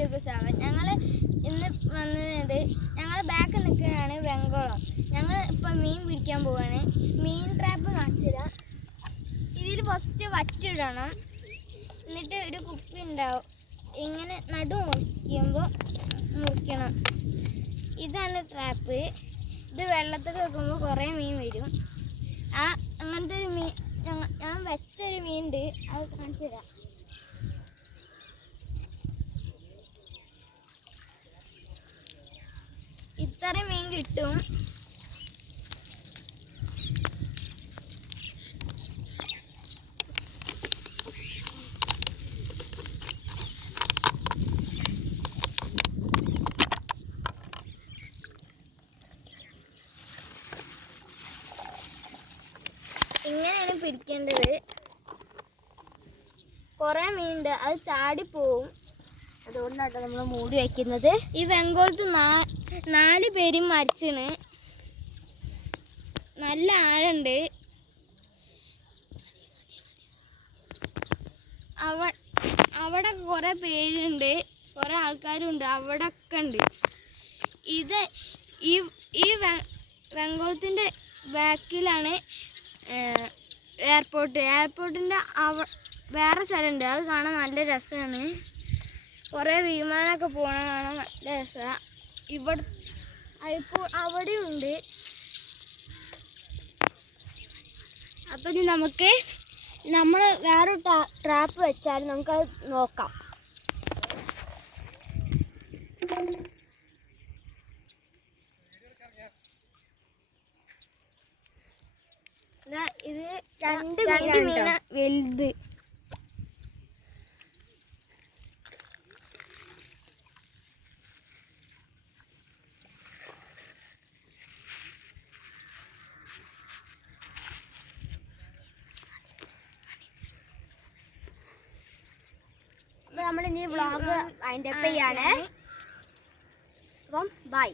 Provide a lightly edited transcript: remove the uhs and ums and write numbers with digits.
വീഡിയോക്ക് സ്വാഗതം. ഞങ്ങൾ ഇന്ന് വന്നത് ഞങ്ങൾ ബാക്ക് നിൽക്കുകയാണ് വെങ്കോളം. ഞങ്ങൾ ഇപ്പം മീൻ പിടിക്കാൻ പോവുകയാണ്. മീൻ ട്രാപ്പ് കാണിച്ചു തരാം. ഇതിൽ ഫസ്റ്റ് വറ്റിടണം, എന്നിട്ട് ഒരു കുപ്പി ഉണ്ടാവും, ഇങ്ങനെ നടു മുറിക്കണം. ഇതാണ് ട്രാപ്പ്. ഇത് വെള്ളത്തിൽ വെക്കുമ്പോൾ കുറേ മീൻ വരും. അങ്ങനത്തെ ഒരു മീൻ ഞാൻ വെച്ചൊരു മീൻ ഉണ്ട്, അത് കാണിച്ചു തരാം. ഇത്രയും മീൻ കിട്ടും. ഇങ്ങനെയാണ് പിടിക്കേണ്ടത്. കുറേ മീനുണ്ട്, അത് ചാടിപ്പോവും. അതുകൊണ്ടാണ് നമ്മൾ മൂടി വയ്ക്കുന്നത്. ഈ വെങ്കോളത്ത് 4 പേരും മരിച്ചാണ്. നല്ല ആഴുണ്ട്. അവിടെ കുറേ പേരുണ്ട്, കുറേ ആൾക്കാരുണ്ട്, അവിടെ ഒക്കെ ഉണ്ട്. ഈ വെങ്കോളത്തിൻ്റെ ബാക്കിലാണ് എയർപോർട്ടിൻ്റെ വേറെ സ്ഥലമുണ്ട്. അത് കാണാൻ നല്ല രസമാണ്. കുറേ വിമാനമൊക്കെ പോകണ കാണാൻ നല്ല രസമാണ്. അവിടെയുണ്ട്. അപ്പം നമ്മൾ വേറെ ട്രാപ്പ് വെച്ചാൽ നമുക്കത് നോക്കാം. ഇത് 2 മീന വലുത്. അപ്പോൾ നമ്മൾ ഇനി വ്ളോഗ് വൈൻഡ് അപ്പ് ചെയ്യാണ്. അപ്പം ബൈ.